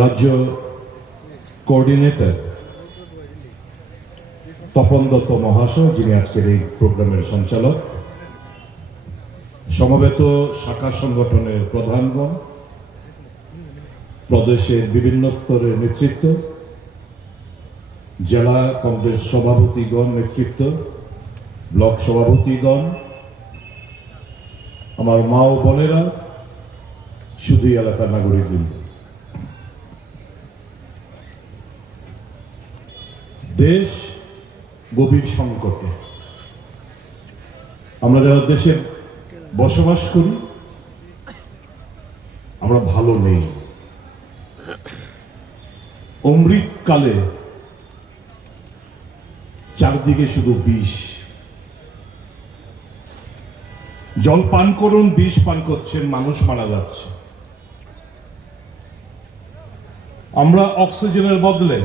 রাজ্য কোঅর্ডিনেটর তপন দত্ত মহাশয়, যিনি আজকের এই প্রোগ্রামের সঞ্চালক, সমবেত শাখা সংগঠনের প্রধানগণ, প্রদেশের বিভিন্ন স্তরের নেতৃত্ব, জেলা কংগ্রেস সভাপতিগণ নেতৃত্ব, ব্লক সভাপতিগণ, আমার মা ও বোনেরা, শুধু এলাকার নাগরিকবৃন্দ, দেশ গভীর সংকটে। আমরা যারা দেশে বসবাস করি আমরা ভালো নেই। অমৃতকালে চারদিকে শুধু বিষ। জল পান করুন, বিষ পান করছেন, মানুষ মারা যাচ্ছে। আমরা অক্সিজেনের বদলে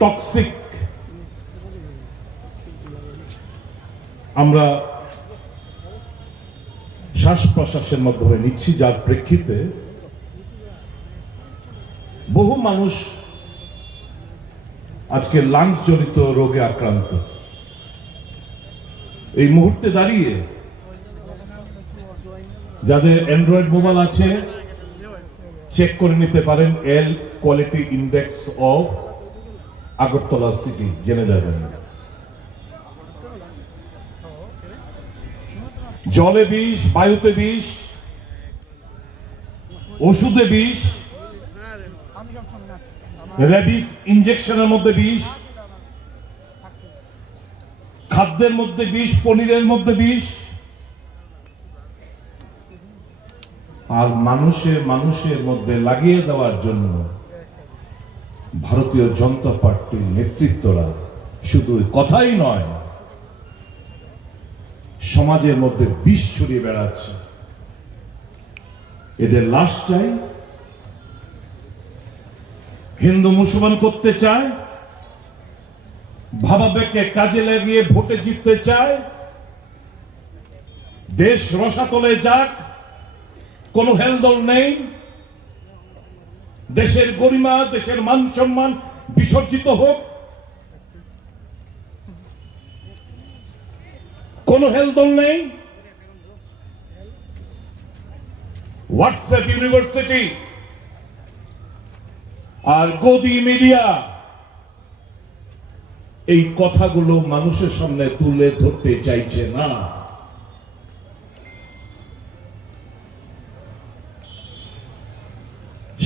টক্সিক আমরা শ্বাস প্রশ্বাসের মাধ্যমে নিচ্ছি, যার প্রেক্ষিতে বহু মানুষ আজকে লাংস জনিত রোগে আক্রান্ত। এই মুহূর্তে দাঁড়িয়ে যাদের অ্যান্ড্রয়েড মোবাইল আছে চেক করে নিতে পারেন air quality index of Agartala city, জেনে যাবেন। জলে বিষ, বায়ুতে বিষ, ওষুধে বিষ, রেবিস ইনজেকশনের মধ্যে বিষ, খাদ্যের মধ্যে বিষ, পনিরের মধ্যে বিষ, আর মানুষের মধ্যে লাগিয়ে দেওয়ার জন্য ভারতীয় জনতা পার্টির নেতৃত্বরা শুধু কথাই নয়, সমাজের মধ্যে বিষ ছড়িয়ে বেড়াচ্ছে। এদের লাশ চাই, হিন্দু মুসলমান করতে চায়, ভাবাবেগকে কাজে লাগিয়ে ভোটে জিততে চায়। দেশ রসাতলে যাক, কোনো হেলদোল নেই। দেশের গরিমা, দেশের মান সম্মান বিসর্জিত হোক, কোনো হেলদোল নেই। হোয়াটসঅ্যাপ ইউনিভার্সিটি আর গদি মিডিয়া এই কথাগুলো মানুষের সামনে তুলে ধরতে চাইছে না।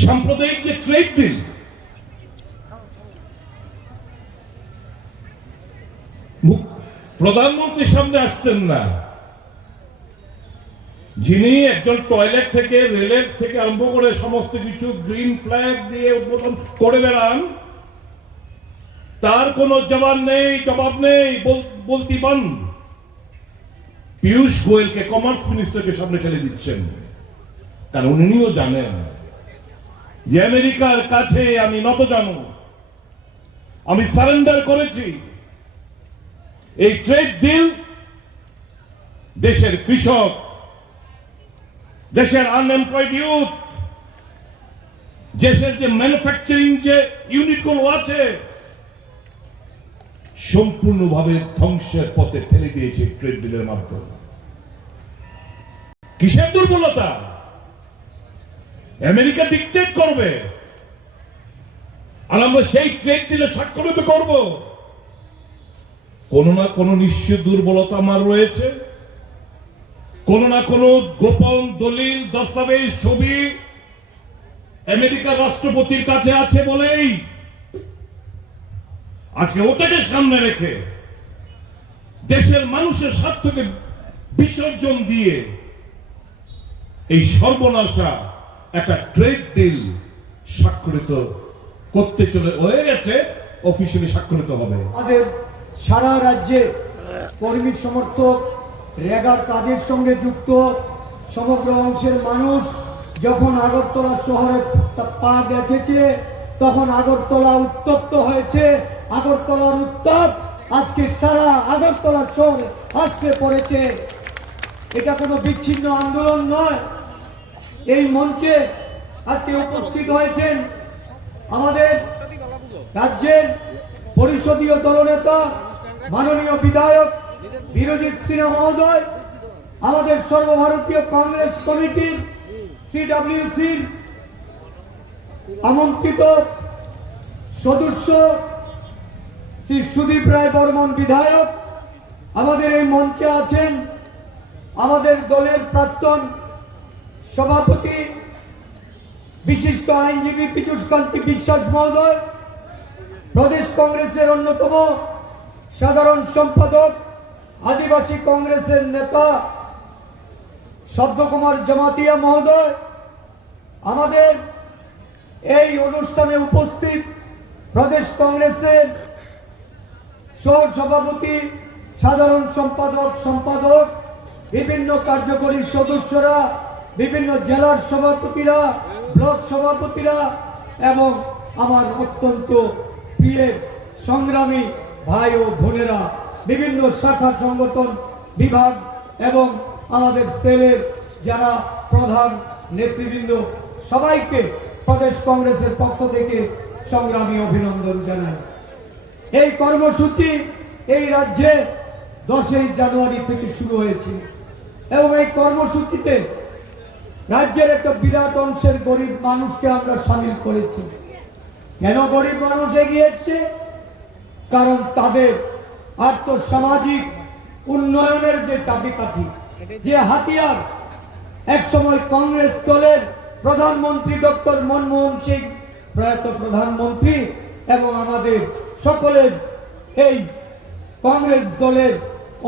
সাম্প্রদায়িক যে ট্রেড ডিল, প্রধানমন্ত্রীর সামনে আসছেন না, যিনি একজন টয়লেট থেকে, রেলের থেকে আরম্ভ করে সমস্ত কিছু গ্রিন ফ্ল্যাগ দিয়ে উদ্বোধন করে বেড়ান, তার কোনো জবাব নেই, বলতি বন্ধ। পীযূষ গোয়েলকে, কমার্স মিনিস্টারকে সামনে ঠেলে দিচ্ছেন, কারণ উনিও জানেন যে আমেরিকার কাছে আমি নতজানু, আমি সারেন্ডার করেছি। এই ট্রেড ডিল দেশের কৃষক, দেশের আনএমপ্লয়েড ইউথ, দেশের যে ম্যানুফ্যাকচারিং যে ইউনিটগুলো আছে সম্পূর্ণভাবে ধ্বংসের পথে ঠেলে দিয়েছে ট্রেড ডিলের মাধ্যমে। কিসের দুর্বলতা? আমেরিকা ডিক্টেট করবে আর আমরা সেই ট্রেড ডিলে স্বাক্ষরিত করব। কোনো না কোনো নিশ্চিত দুর্বলতা আমার রয়েছে, কোনো না কোনো গোপন দলিল, দস্তাবেজ, ছবি আমেরিকার রাষ্ট্রপতির কাছে আছে বলেই আজকে ওটাকে সামনে রেখে দেশের মানুষের স্বার্থকে বিসর্জন দিয়ে এই সর্বনাশা একটা ট্রেড ডিল স্বাক্ষরিত করতে হয়ে গেছে, অফিসিয়ালি স্বাক্ষরিত হবে। আমাদের সারা রাজ্যে কর্মী সমর্থক, রেগার কাজের সঙ্গে যুক্ত সমগ্র অংশের মানুষ যখন আগরতলা শহরে পা রেখেছে তখন আগরতলা উত্তপ্ত হয়েছে। আগরতলার উত্তাপ আজকে সারা আগরতলা শহরে আসতে পড়েছে। এটা কোনো বিচ্ছিন্ন আন্দোলন নয়। এই মঞ্চে আজকে উপস্থিত হয়েছেন আমাদের রাজ্যের পরিষদীয় দলনেতা মাননীয় বিধায়ক বীরজিৎ সিনহা মহোদয়, আমাদের সর্বভারতীয় কংগ্রেস কমিটির সিডব্লিউসির আমন্ত্রিত সদস্য শ্রী সুদীপ রায় বর্মন বিধায়ক, আমাদের এই মঞ্চে আছেন আমাদের দলের প্রাক্তন সভাপতি বিশিষ্ট আইনজীবী পীযূষ কান্তি বিশ্বাস মহোদয়, প্রদেশ কংগ্রেসের অন্যতম সাধারণ সম্পাদক আদিবাসী কংগ্রেসের নেতা শব্দকুমার জমাতিয়া মহোদয়, আমাদের এই অনুষ্ঠানে উপস্থিত প্রদেশ কংগ্রেসের সহ সভাপতি, সাধারণ সম্পাদক, বিভিন্ন কার্যকরী সদস্যরা, বিভিন্ন জেলার সভাপতিরা, ব্লক সভাপতিরা এবং আমার অত্যন্ত প্রিয় সংগ্রামী ভাই ও বোনেরা, বিভিন্ন শাখা সংগঠন বিভাগ এবং আমাদের সেলের যারা প্রধান নেতৃবৃন্দ, সবাইকে প্রদেশ কংগ্রেসের পক্ষ থেকে সংগ্রামী অভিনন্দন জানাই। এই কর্মসূচি এই রাজ্যে 10ই জানুয়ারি থেকে শুরু হয়েছে এবং এই কর্মসূচিতে রাজ্যের একটা বিরাট অংশের গরিব মানুষকে আমরা সামিল করেছি। কেন গরিব মানুষ এগিয়ে এসছে? কারণ তাদের আর্থসামাজিক উন্নয়নের যে চাবিকাঠি, যে হাতিয়ার, একসময় কংগ্রেস দলের প্রধানমন্ত্রী ডক্টর মনমোহন সিং প্রয়াত প্রধানমন্ত্রী এবং আমাদের সকলের এই কংগ্রেস দলের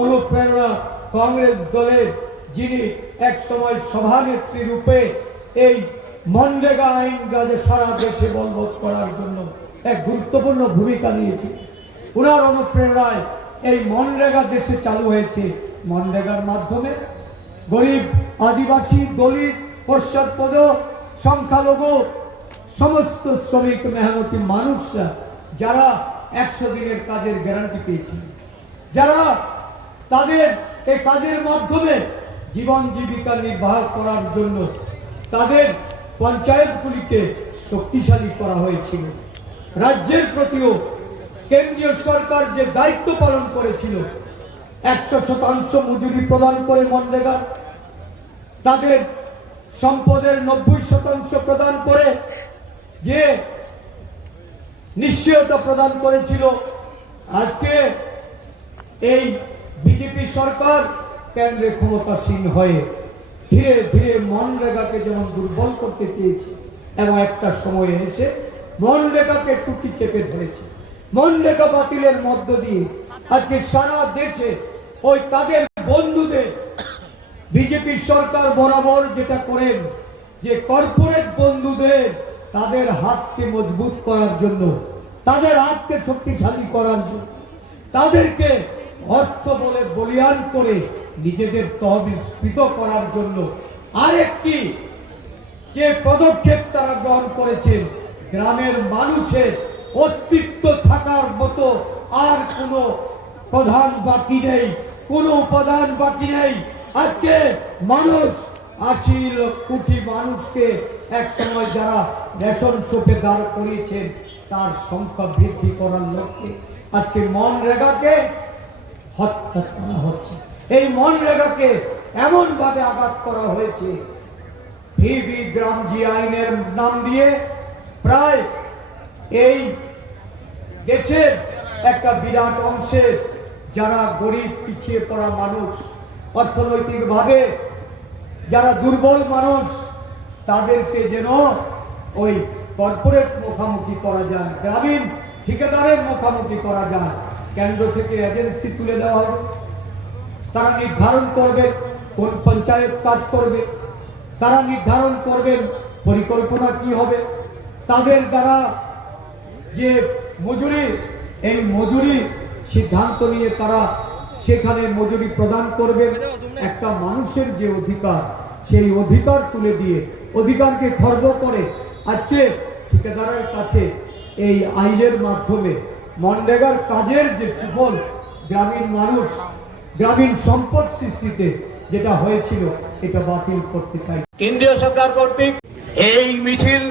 অনুপ্রেরণা, কংগ্রেস দলের যিনি একসময় সভানেত্রী রূপে এই মনরেগা আইন কাজে সারা দেশে বলবৎ করার জন্য এক গুরুত্বপূর্ণ ভূমিকা নিয়েছে। ওনার অনুপ্রেরণায় এই মনরেগা দেশে চালু হয়েছে। মনরেগার মাধ্যমে গরিব, আদিবাসী, দলিত, পশ্চাৎপদ, সংখ্যালঘু সমস্ত শ্রমিক মেহনতি মানুষরা যারা 100 দিনের কাজের গ্যারান্টি পেয়েছেন, যারা তাদের এই কাজের মাধ্যমে জীবন জীবিকা নির্বাহ করার জন্য তাদের পঞ্চায়েতগুলিকে শক্তিশালী করা হয়েছিল। রাজ্যের প্রতিও কেন্দ্রীয় সরকার যে দায়িত্ব পালন করেছিল, 100% মজুরি প্রদান করে মনরেগা, তাদের সম্পদের 90% প্রদান করে যে নিশ্চয়তা প্রদান করেছিল। আজকে এই বিজেপি সরকার কেন্দ্রে ক্ষমতাসীন হয়ে ধীরে ধীরে মনরেগাকে যেমন দুর্বল করতে চেয়েছে এবং একটা সময়ে এসে মনরেগাকে টুকি চেপে ধরেছে। মনরেগা বাতিলের মধ্য দিয়ে আজকে সারা দেশে ওই তাদের বন্ধুদের বিজেপি সরকার বরাবর যেটা করেন, যে কর্পোরেট বন্ধুদের তাদের হাতকে মজবুত করার জন্য, তাদের হাতকে শক্তিশালী করার জন্য, তাদেরকে অর্থ বলে বলিয়ান করে নিজেদের তহবিল স্ফীত করার জন্য আরেকটি যে পদক্ষেপ তারা গ্রহণ করেছেন, গ্রামের মানুষের অস্তিত্ব থাকার মতো আর কোনো প্রধান বাকি নেই, কোনো উপাদান বাকি নেই। আজকে মানুষ 80 কোটি মানুষকে এক সময় যারা রেশন শপে দাঁড় করিয়েছেন তার সংখ্যা বৃদ্ধি করার লক্ষ্যে আজকে মনরেগাকে হত্যা করা হচ্ছে। এই মনরেগাকে এমন ভাবে আঘাত করা হয়েছে, ভিবি গ্রামজি আইনের নাম দিয়ে প্রায় এই দেশের একটা বিরাট অংশের যারা গরিব, পিছিয়ে পড়া মানুষ, অর্থনৈতিকভাবে যারা দুর্বল মানুষ, তাদেরকে যেন ওই কর্পোরেট মুখামুখি করা যায়, গ্রামীণ ঠিকাদারের মুখামুখি করা যায়। কেন্দ্র থেকে এজেন্সি তুলে দেওয়া হবে, তারা নির্ধারণ করবে কোন পঞ্চায়েত কাজ করবে, তারা নির্ধারণ করবেন পরিকল্পনা কি হবে, তাদের দ্বারা যে মজুরি, এই মজুরি সিদ্ধান্ত নিয়ে তারা সেখানে মজুরি প্রদান করবেন। একটা মানুষের যে অধিকার, সেই অধিকার তুলে দিয়ে অধিকারকে খর্ব করে আজকে ঠিকাদারের কাছে এই আইনের মাধ্যমে মনরেগার কাজের যে সুফল গ্রামীণ মানুষ, গ্রামীণ সম্পদ সৃষ্টিতে যেটা হয়েছিল, এটা বাতিল করতে চাই। কেন্দ্রীয় সরকার কর্তৃক এই মিছিল